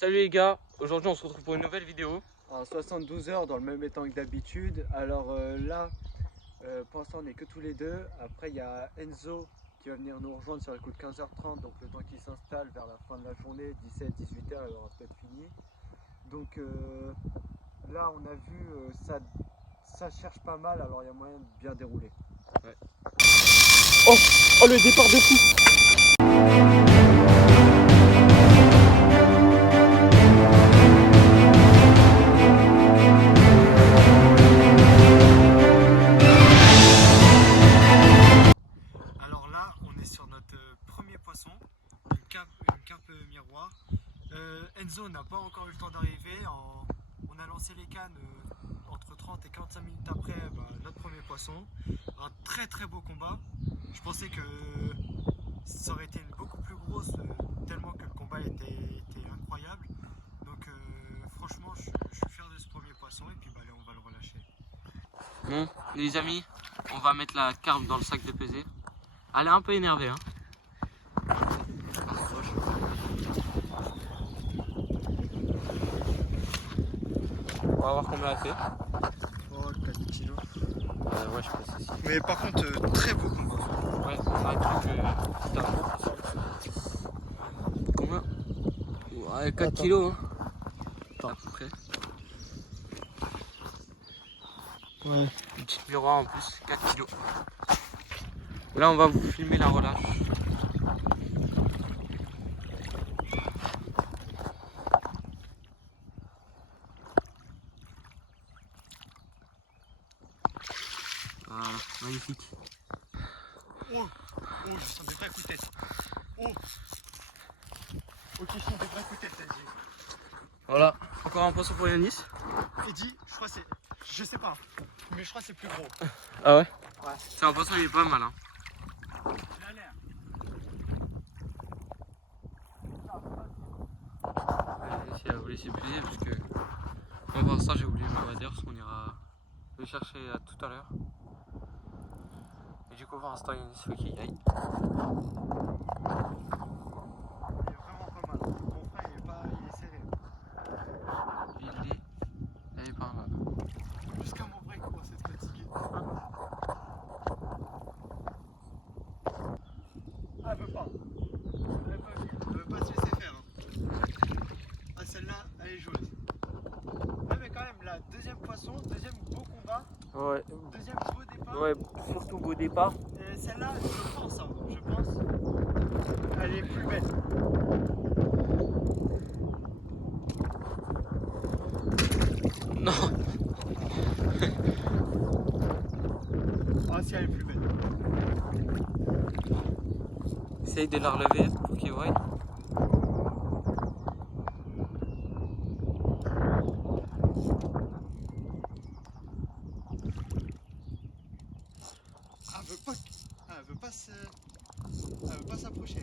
Salut les gars, aujourd'hui on se retrouve pour une nouvelle vidéo. En 72 heures dans le même étang que d'habitude. Alors là, pour l'instant on n'est que tous les deux. Après il y a Enzo qui va venir nous rejoindre sur le coup de 15h30. Donc le temps qu'il s'installe vers la fin de la journée, 17-18h, il aura peut-être fini. Donc là on a vu, ça cherche pas mal, alors il y a moyen de bien dérouler. Ouais. Oh le départ de fou. Alors là, on est sur notre premier poisson, une carpe miroir. Enzo n'a pas encore eu le temps d'arriver. On a lancé les cannes entre 30 et 45 minutes après notre premier poisson. Un très très beau combat. Je pensais que ça aurait été une beaucoup plus grosse, tellement que le combat était incroyable. Donc franchement, je suis fier de ce premier poisson et puis allez, on va le relâcher. Bon les amis, on va mettre la carpe dans le sac de pesée. Elle est un peu énervée hein. On va voir combien elle fait. Oh, 4 kilos. Ouais je pense aussi. Mais par contre, très beau combat. Ouais, c'est un truc c'est un gros poisson. Combien? Ouais 4 kilos hein. Attends. À peu près. Ouais. Une petite miroir en plus, 4 kilos. Là on va vous filmer la relâche. Voilà, magnifique. Oh, je sens des vrais coups de tête. Oh, ok, je sens des vrais coups de tête, Eddie. Voilà, encore un poisson pour Yanis. Eddie, je crois que c'est, je sais pas, mais je crois que c'est plus gros. Ah ouais? Ouais. C'est un poisson, il est pas mal hein. Il a l'air. J'ai voulu s'épuiser parce que moi pour l'instant j'ai oublié ma waders, on ira le chercher tout à l'heure. Et du coup pour l'instant Yanis faut qu'il y aille. Il est vraiment pas mal. Mon frère, il est serré. Elle est pas mal. Jusqu'à mon vrai coup, c'est fatigué. Ah, elle veut pas. Elle veut pas se laisser faire. Hein. Ah, celle-là, elle est joueuse. Ouais, mais quand même, la deuxième poisson, deuxième beau combat, Ouais, deuxième beau départ. ouais, surtout beau départ. Et celle-là, je pense, elle est plus belle. Non. Ah, si, elle est plus belle. Essaye de la relever pour qu'il voie. Elle veut pas s'approcher.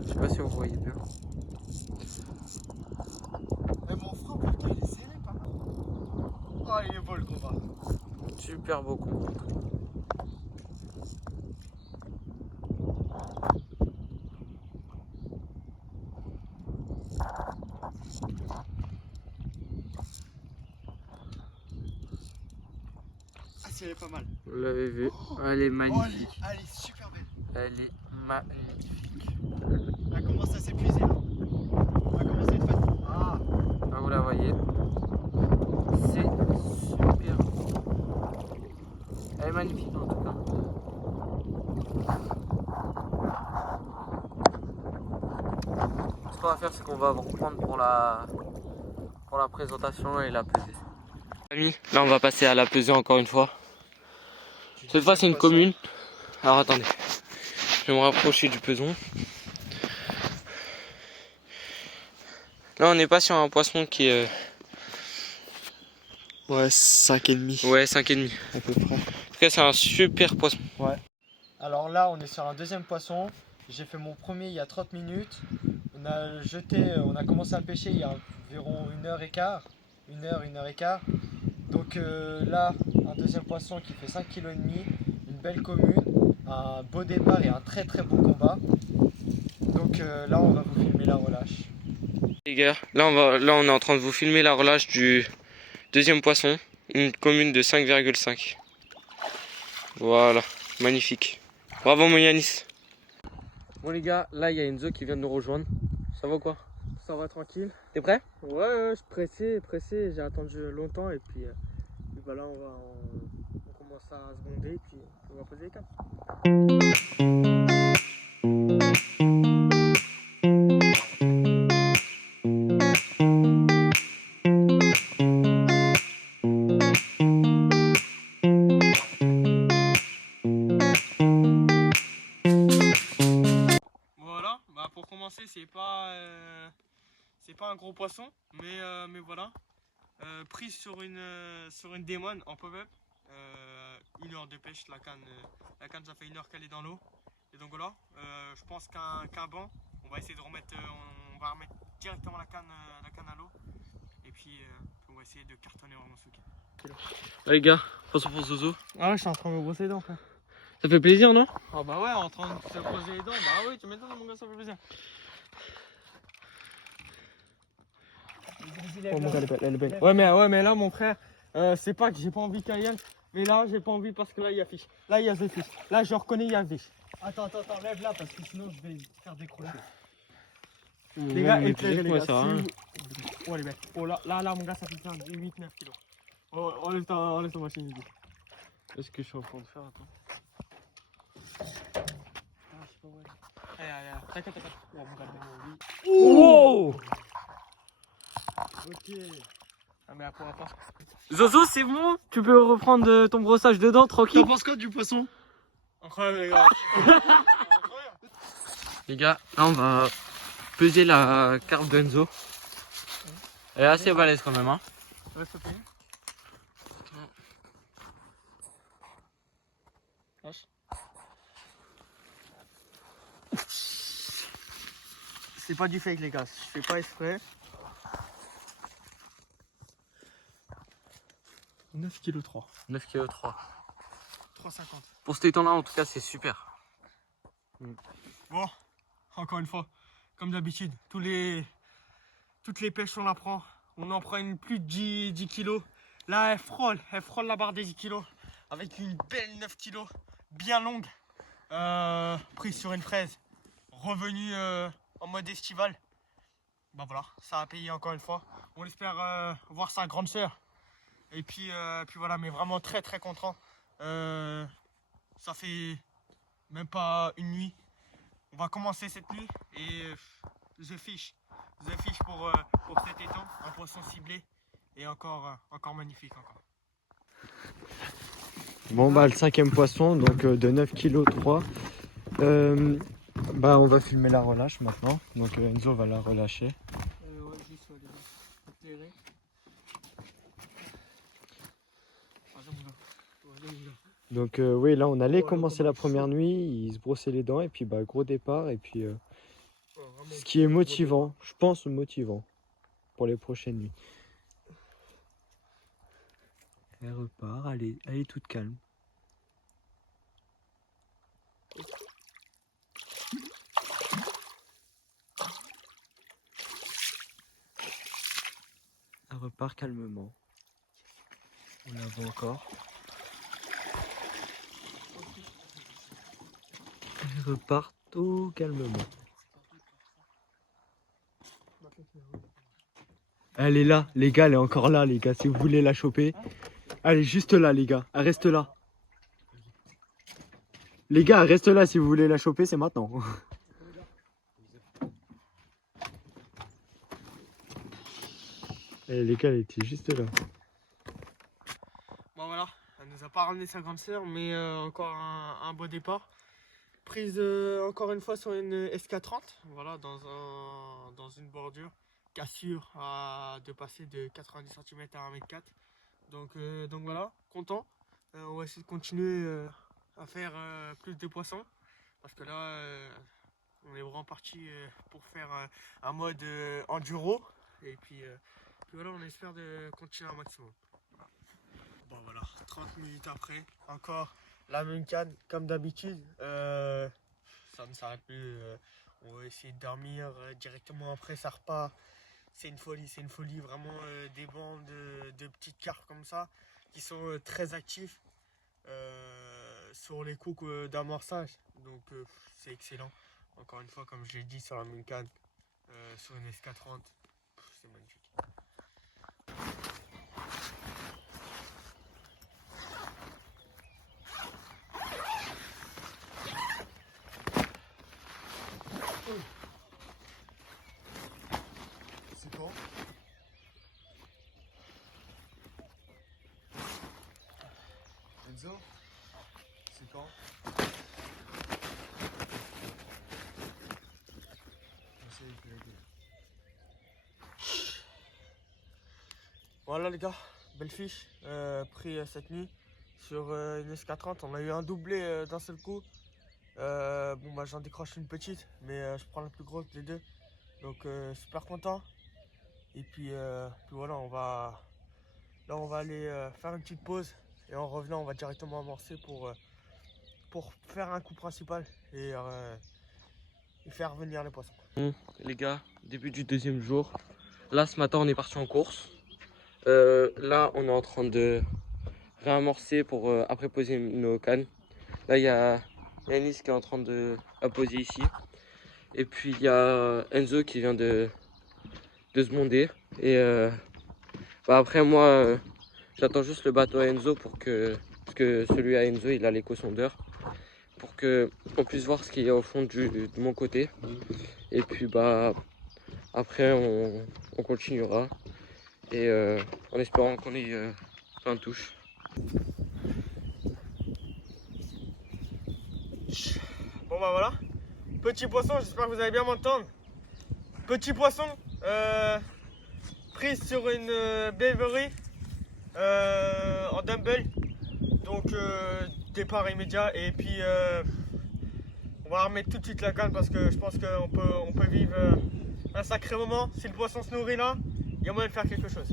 Je sais pas si vous voyez bien. Mais mon frère, pourtant, il est serré, pas mal. Oh, il est beau le combat. Super beau combat. Ah, si, elle est pas mal. Vous l'avez vu, elle est magnifique. Oh, elle est super belle. Elle est magnifique. Elle commence à s'épuiser là. Elle commence à être fatiguée. Ah, Là vous la voyez. C'est super. Elle est magnifique en tout cas. Ce qu'on va faire c'est qu'on va vous reprendre pour la présentation et la pesée. Amis, là on va passer à la pesée encore une fois. Cette fois c'est une commune. Alors attendez, je vais me rapprocher du peson. Là on n'est pas sur un poisson qui est... ouais, 5,5. Ouais, 5,5 à peu près. En tout cas c'est un super poisson. Ouais. Alors là, on est sur un deuxième poisson. J'ai fait mon premier il y a 30 minutes. On a commencé à pêcher il y a environ 1h15. 1h15. Donc là, un deuxième poisson qui fait 5,5 kg, une belle commune, un beau départ et un très très beau combat. Donc là on va vous filmer la relâche. Les gars, là on est en train de vous filmer la relâche du deuxième poisson, une commune de 5,5. Voilà, magnifique. Bravo mon Yanis. Bon les gars, là il y a Enzo qui vient de nous rejoindre. Ça va quoi? Ça va tranquille? T'es prêt? Ouais, je suis pressé, j'ai attendu longtemps et puis voilà, on commence à se bonder et puis on va poser les câbles. Voilà, bah pour commencer, c'est pas un gros poisson, mais voilà. Prise sur une démon en pop-up. 1 heure de pêche, la canne ça fait 1 heure qu'elle est dans l'eau. Et donc voilà, je pense qu'un banc, on va essayer de remettre, on va remettre directement la canne à l'eau. Et puis on va essayer de cartonner vraiment ce week-end. Les gars, poisson pour Zozo. Ah ouais, je suis en train de me brosser les dents, frère. Ça fait plaisir non? Ah bah ouais, en train de se brosser les dents, bah oui, tu m'étonnes mon gars, ça fait plaisir. Oh mon gars, elle est belle. Ouais, mais là, mon frère, c'est pas que j'ai pas envie qu'elle y aille, mais là, j'ai pas envie parce que là, il y a fiche. Là, il y a The Fish. Là, je reconnais, il y a fiche. Attends, lève là parce que sinon, je vais faire décrocher. Les gars, éclairez, les gars. Ça, hein. Oh, elle est belle. Oh, là, mon gars, ça fait 8-9 kilos. Oh, enlève ta machine, Hugo. Qu'est-ce que je suis en train de faire? Attends. Ah, je sais pas, ouais. Allez, t'inquiète. Oh, mon gars, Wow! ok. Ah, mais elle pourra pas. Zozo, c'est bon? Tu peux reprendre ton brossage de dents tranquille? T'en penses quoi du poisson? Incroyable, les gars. Les gars, là on va peser la carpe d'Enzo. Elle est assez balèze quand même hein. Reste pied. Lâche. C'est pas du fake les gars, je fais pas exprès. 9,3 kg. 9,3 kg. 3,50. Pour cet étang là en tout cas c'est super. Bon, encore une fois, comme d'habitude, toutes les pêches on en prend une plus de 10 kilos. Là elle frôle la barre des 10 kilos avec une belle 9 kilos, bien longue, prise sur une fraise, revenue en mode estival. Bah voilà, ça a payé encore une fois. On espère voir sa grande sœur. Et puis voilà, mais vraiment très très content. Ça fait même pas une nuit. On va commencer cette nuit et The Fish pour cet étang, un poisson ciblé et encore magnifique encore. Bon bah le 5e poisson, donc de 9,3 kg. Bah on va filmer la relâche maintenant. Donc Enzo va la relâcher. Ouais, juste éclairé. Donc oui là on allait commencer la première nuit, il se brossait les dents et puis bah gros départ et puis ce qui est motivant, je pense motivant pour les prochaines nuits. Elle repart, elle est toute calme. Elle repart calmement. On la voit encore. Elle repart tout calmement. Elle est là, les gars, elle est encore là, les gars, si vous voulez la choper. Elle est juste là, les gars, elle reste là. Les gars, elle reste là, si vous voulez la choper, c'est maintenant. Et les gars, elle était juste là. Bon voilà, elle nous a pas ramené sa grande sœur, mais encore un beau départ. Prise encore une fois sur une SK30, voilà, dans une bordure. Cassure de passer de 90 cm à 1,4 m. Donc voilà, content. On va essayer de continuer à faire plus de poissons. Parce que là, on est vraiment parti pour faire un mode enduro. Et puis voilà, on espère de continuer un maximum. Bon voilà, 30 minutes après, encore la même canne comme d'habitude. Ça ne s'arrête plus. On va essayer de dormir directement après, ça repart. C'est une folie. Vraiment des bandes de petites carpes comme ça qui sont très actifs sur les coups d'amorçage. Donc c'est excellent. Encore une fois, comme je l'ai dit, sur la même canne, sur une SK30, c'est magnifique. C'est quand? Enzo? C'est quand? Voilà les gars, belle fiche pris cette nuit sur une SK30. On a eu un doublé d'un seul coup. Bon bah j'en décroche une petite, mais je prends la plus grosse des deux. Donc super content. Et puis voilà, on va aller faire une petite pause. Et en revenant, on va directement amorcer pour faire un coup principal et faire venir les poissons. Les gars, début du deuxième jour. Là, ce matin, on est parti en course. Là, on est en train de réamorcer pour après poser nos cannes. Là, il y a Yanis qui est en train de la poser ici. Et puis, il y a Enzo qui vient de se monder. Et après, moi, j'attends juste le bateau à Enzo parce que celui à Enzo, il a l'éco-sondeur. Pour qu'on puisse voir ce qu'il y a au fond de mon côté. Et puis, après, on continuera. Et en espérant qu'on ait plein de touches. Bon bah voilà, petit poisson, j'espère que vous allez bien m'entendre. Petit poisson, prise sur une Beverly en dumbbell. Donc départ immédiat et puis on va remettre tout de suite la canne parce que je pense qu'on peut vivre un sacré moment. Si le poisson se nourrit là, il y a moyen de faire quelque chose.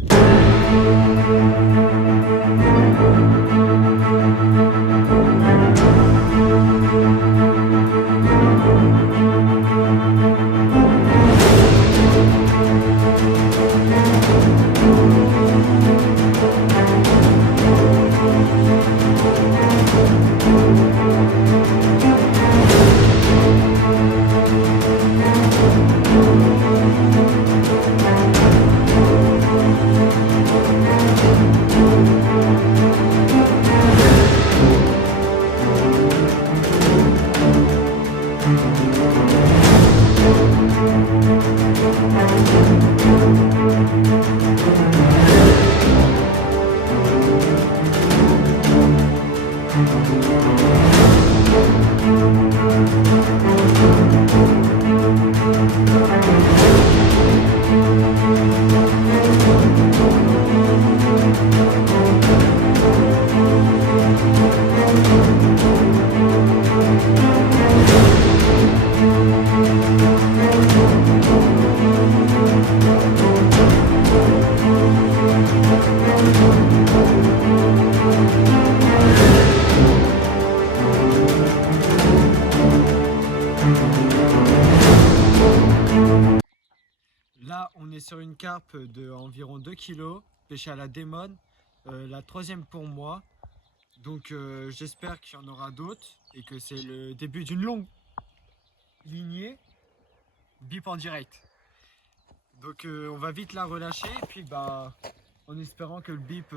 Là, on est sur une carpe de environ 2 kg, pêchée à la Démon, la troisième pour moi. Donc j'espère qu'il y en aura d'autres et que c'est le début d'une longue lignée bip en direct. Donc on va vite la relâcher et puis en espérant que le bip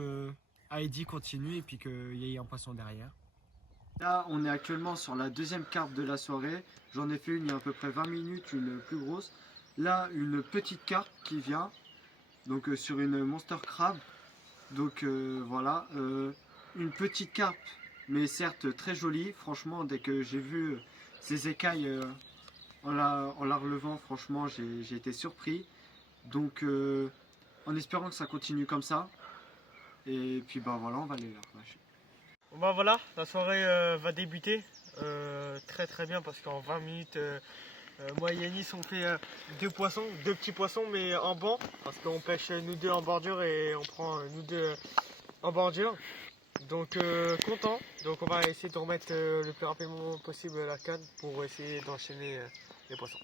ID continue et puis qu'il y ait un poisson derrière. Là, on est actuellement sur la deuxième carpe de la soirée. J'en ai fait une il y a à peu près 20 minutes, une plus grosse. Là, une petite carpe qui vient, donc sur une monster crab. Donc voilà, une petite carpe, mais certes très jolie. Franchement, dès que j'ai vu ces écailles en la relevant, franchement, j'ai été surpris. Donc en espérant que ça continue comme ça. Et puis voilà, on va aller la relâcher. Bon voilà, la soirée va débuter très très bien parce qu'en 20 minutes, moi et Yanis on fait deux petits poissons mais en banc parce qu'on pêche nous deux en bordure et on prend nous deux en bordure. Donc content, donc on va essayer de remettre le plus rapidement possible la canne pour essayer d'enchaîner les poissons.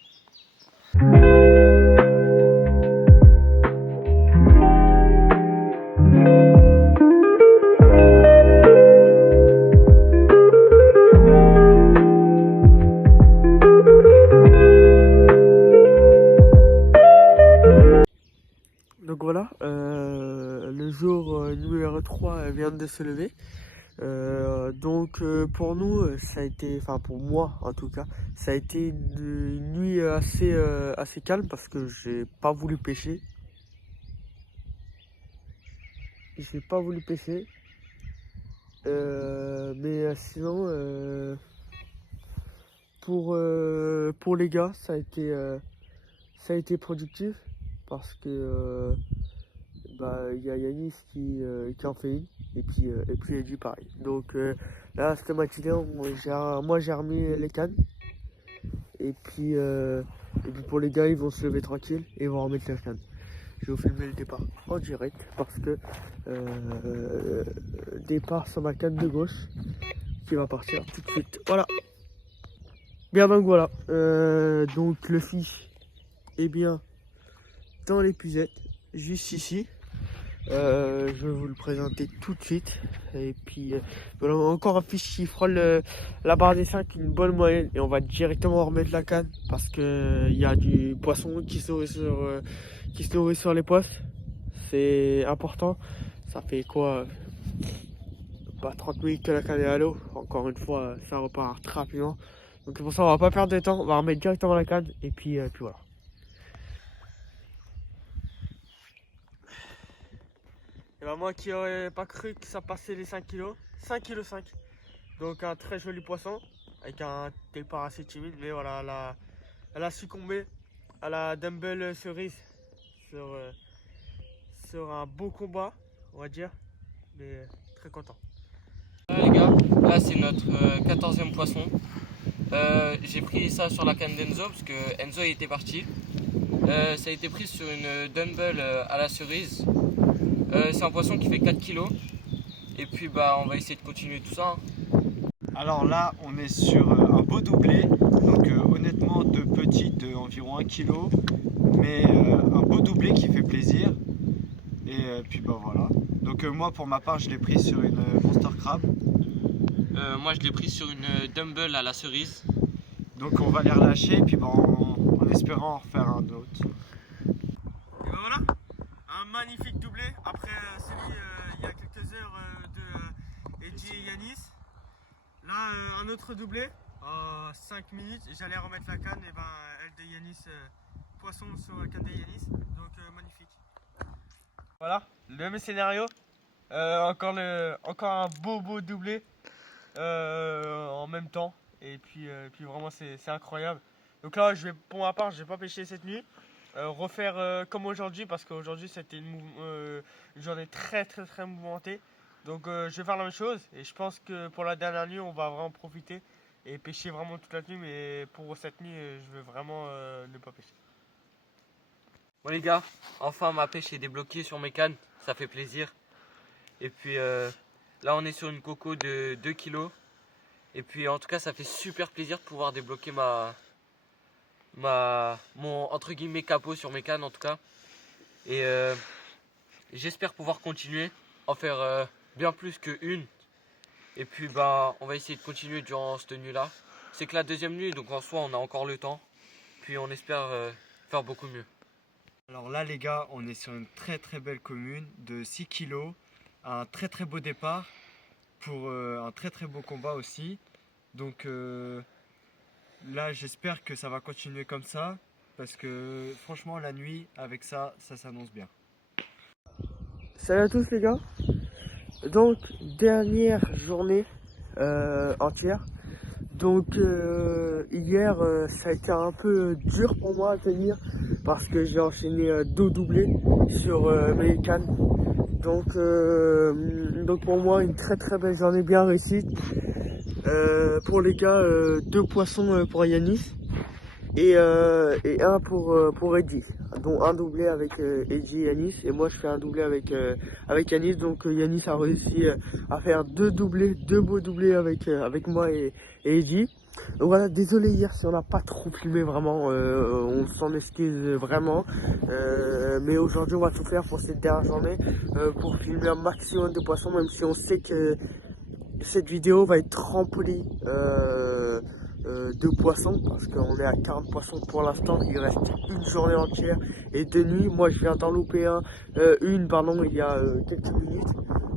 Donc voilà, le jour numéro 3 vient de se lever. Donc pour nous, ça a été, enfin pour moi en tout cas, ça a été une nuit assez calme parce que j'ai pas voulu pêcher. J'ai pas voulu pêcher. Mais sinon, pour les gars, ça a été productif parce que il y a Yanis qui en fait une et puis Eddie pareil. Donc là cette matinée moi j'ai remis les cannes et puis pour les gars ils vont se lever tranquille et ils vont remettre les cannes. Je vais vous filmer le départ en direct parce que départ sur ma canne de gauche qui va partir tout de suite. Voilà. Bien donc voilà. Donc le fiche est bien dans l'épuisette, juste ici. Je vais vous le présenter tout de suite. Et puis voilà, encore un fiche qui frôle la barre des 5, une bonne moyenne. Et on va directement remettre la canne parce que il y a du poisson qui se nourrit sur les postes. C'est important. Ça fait quoi, pas 30 minutes que la canne est à l'eau. Encore une fois, ça repart très rapidement. Donc pour ça, on va pas perdre de temps. On va remettre directement la canne. Et puis voilà. Et ben moi qui aurais pas cru que ça passait les 5 kg, 5 kg 5. Donc un très joli poisson avec un départ assez timide, mais voilà, elle a succombé à la dumbbell cerise sur un beau combat, on va dire, mais très content. Voilà les gars, là c'est notre 14e poisson. J'ai pris ça sur la canne d'Enzo parce que Enzo il était parti. Ça a été pris sur une dumbbell à la cerise. C'est un poisson qui fait 4 kg. Et puis on va essayer de continuer tout ça. Alors là, on est sur un beau doublé. Donc honnêtement, deux petites de environ 1 kg. Mais un beau doublé qui fait plaisir. Et puis voilà. Donc moi pour ma part, je l'ai pris sur une Monster Crab. Moi je l'ai pris sur une dumbbell à la cerise. Donc on va les relâcher et puis en espérant en refaire un autre. Et voilà, un magnifique doublé après celui il y a quelques heures de Eddie et Yanis. Là un autre doublé, 5 minutes, j'allais remettre la canne et elle de Yanis, poisson sur la canne de Yanis, donc magnifique. Voilà, le même scénario, encore un beau doublé en même temps. Et puis vraiment c'est incroyable. Donc là pour ma part je vais pas pêcher cette nuit. Refaire comme aujourd'hui parce qu'aujourd'hui c'était une journée très mouvementée. Donc je vais faire la même chose et je pense que pour la dernière nuit on va vraiment profiter et pêcher vraiment toute la nuit, mais pour cette nuit je vais vraiment ne pas pêcher. Bon les gars, enfin ma pêche est débloquée sur mes cannes, ça fait plaisir. Et puis là on est sur une coco de 2 kg. Et puis en tout cas ça fait super plaisir de pouvoir débloquer mon entre guillemets capot sur mes cannes en tout cas. Et j'espère pouvoir continuer, en faire bien plus que une. Et puis on va essayer de continuer durant cette nuit là. C'est que la deuxième nuit, donc en soi on a encore le temps. Puis on espère faire beaucoup mieux. Alors là les gars, on est sur une très belle commune de 6 kg. Un très beau départ pour un très beau combat aussi. Donc là j'espère que ça va continuer comme ça parce que franchement la nuit avec ça s'annonce bien. Salut à tous les gars. Donc dernière journée entière. Donc hier ça a été un peu dur pour moi à tenir parce que j'ai enchaîné 2 doublés sur mes cannes. Donc pour moi une très belle journée bien réussie. Pour les gars, 2 poissons pour Yanis et un pour Eddy, dont un doublé avec Eddy et Yanis, et moi je fais un doublé avec Yanis. Donc Yanis a réussi à faire deux beaux doublés avec moi et Eddy. Donc voilà, désolé hier si on n'a pas trop filmé, vraiment, on s'en excuse vraiment, mais aujourd'hui on va tout faire pour cette dernière journée pour filmer un maximum de poissons, même si on sait que cette vidéo va être remplie de poissons, parce qu'on est à 40 poissons pour l'instant. Il reste une journée entière et deux nuits. Moi je viens d'en louper une il y a quelques minutes.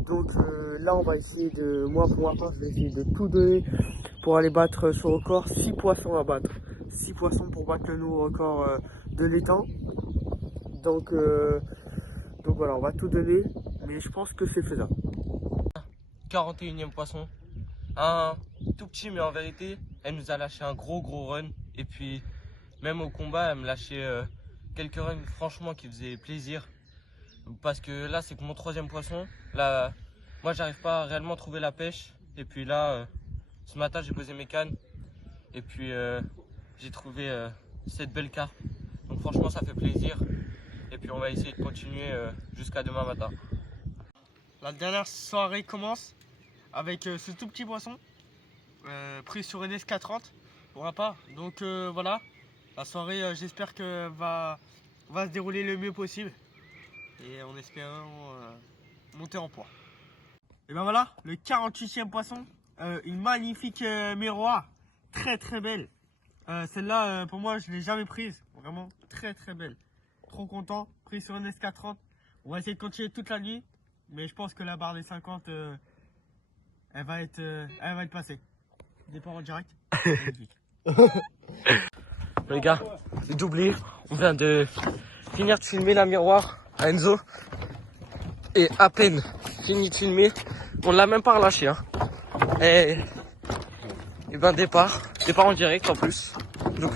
Donc là on va essayer de, moi pour ma part je vais essayer de tout donner pour aller battre ce record. 6 poissons à battre, 6 poissons pour battre le nouveau record de l'étang. Donc voilà, on va tout donner, mais je pense que c'est faisable. 41e poisson, un tout petit, mais en vérité elle nous a lâché un gros run, et puis même au combat elle me lâchait quelques runs franchement qui faisaient plaisir, parce que là c'est que mon 3e poisson. Là moi j'arrive pas à réellement trouver la pêche, et puis là ce matin j'ai posé mes cannes et puis j'ai trouvé cette belle carpe, donc franchement ça fait plaisir, et puis on va essayer de continuer jusqu'à demain matin. La dernière soirée commence avec ce tout petit poisson pris sur une SK30 pour ma part. Donc voilà, la soirée j'espère que va se dérouler le mieux possible, et en espérant monter en poids. Et ben voilà, le 48e poisson, une magnifique miroir, très belle. Celle-là pour moi je l'ai jamais prise, vraiment très belle. Trop content, prise sur une SK30. On va essayer de continuer toute la nuit, mais je pense que la barre des 50 elle va être passée. Départ en direct. Les gars, c'est doublé. On vient de finir de filmer la miroir à Enzo. Et à peine fini de filmer, on l'a même pas relâché. Hein. Et ben départ en direct en plus. Donc...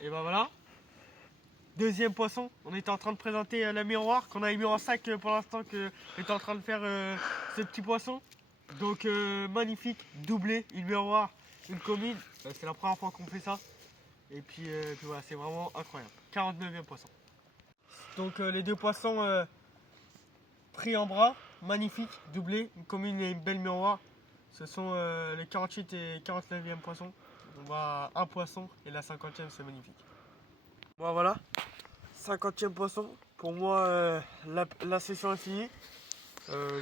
Et ben voilà. Deuxième poisson, on était en train de présenter la miroir qu'on avait mis en sac pour l'instant, que était en train de faire ce petit poisson. Donc magnifique, doublé, une miroir, une commune. C'est la première fois qu'on fait ça. Et puis voilà, c'est vraiment incroyable. 49e poisson. Donc les deux poissons pris en bras, magnifique, doublé, une commune et une belle miroir. Ce sont les 48 et 49e poissons. On va à un poisson et la 50e, c'est magnifique. Bon voilà, 50e poisson. Pour moi la session est finie.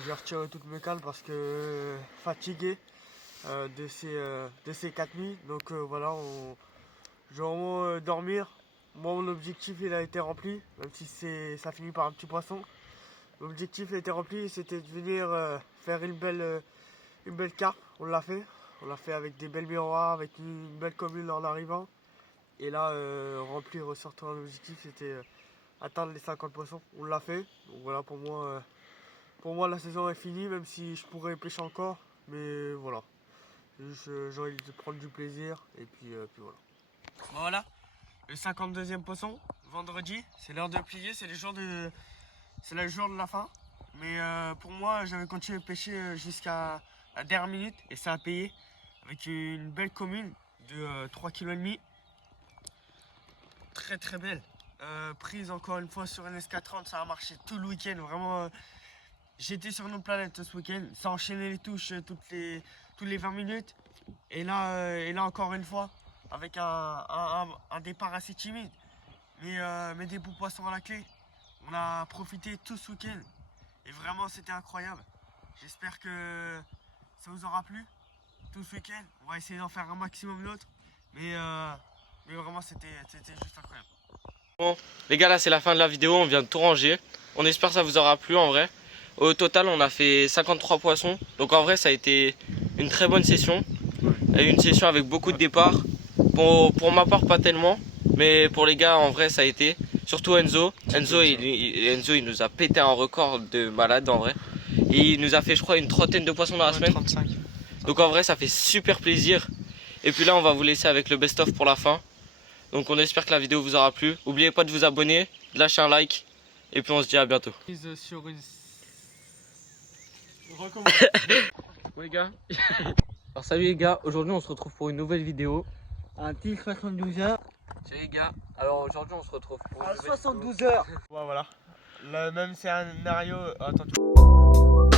J'ai retiré toutes mes cannes parce que fatigué de ces 4 nuits. Donc voilà, je vais vraiment dormir. Moi mon objectif il a été rempli, même si ça finit par un petit poisson. L'objectif a été rempli, c'était de venir faire une belle carpe. On l'a fait avec des belles miroirs, avec une belle commune en arrivant. Et là remplir, ressortir l'objectif, c'était atteindre les 50 poissons. On l'a fait. Donc voilà, pour moi la saison est finie, même si je pourrais pêcher encore, mais voilà, j'ai envie de prendre du plaisir, et puis voilà. Bon, voilà, le 52e poisson, vendredi, c'est l'heure de plier, c'est le jour de la fin, mais pour moi j'avais continué de pêcher jusqu'à la dernière minute, et ça a payé, avec une belle commune de 3,5 kg, très belle, prise encore une fois sur une SK30, ça a marché tout le week-end, vraiment. J'étais sur nos planètes ce week-end, ça enchaînait les touches toutes les 20 minutes. Et là encore une fois, avec un départ assez timide, mais des beaux poissons à la clé. On a profité tout ce week-end et vraiment c'était incroyable. J'espère que ça vous aura plu tout ce week-end. On va essayer d'en faire un maximum d'autres, mais vraiment c'était juste incroyable. Bon, les gars, là c'est la fin de la vidéo, on vient de tout ranger. On espère que ça vous aura plu en vrai. Au total on a fait 53 poissons, donc en vrai ça a été une très bonne session. Une session avec beaucoup de départs. Pour ma part pas tellement, mais pour les gars en vrai ça a été. Surtout Enzo il nous a pété un record de malade en vrai. Et il nous a fait je crois une trentaine de poissons dans la semaine. 35. Donc en vrai ça fait super plaisir. Et puis là on va vous laisser avec le best of pour la fin. Donc on espère que la vidéo vous aura plu. N'oubliez pas de vous abonner, de lâcher un like. Et puis on se dit à bientôt. Sur une... Ouais les gars. Alors salut les gars, aujourd'hui on se retrouve pour une nouvelle vidéo. Un petit 72 heures. les gars, alors aujourd'hui on se retrouve pour À une nouvelle 72 heures. Ouais, voilà. Le même scénario. Attends.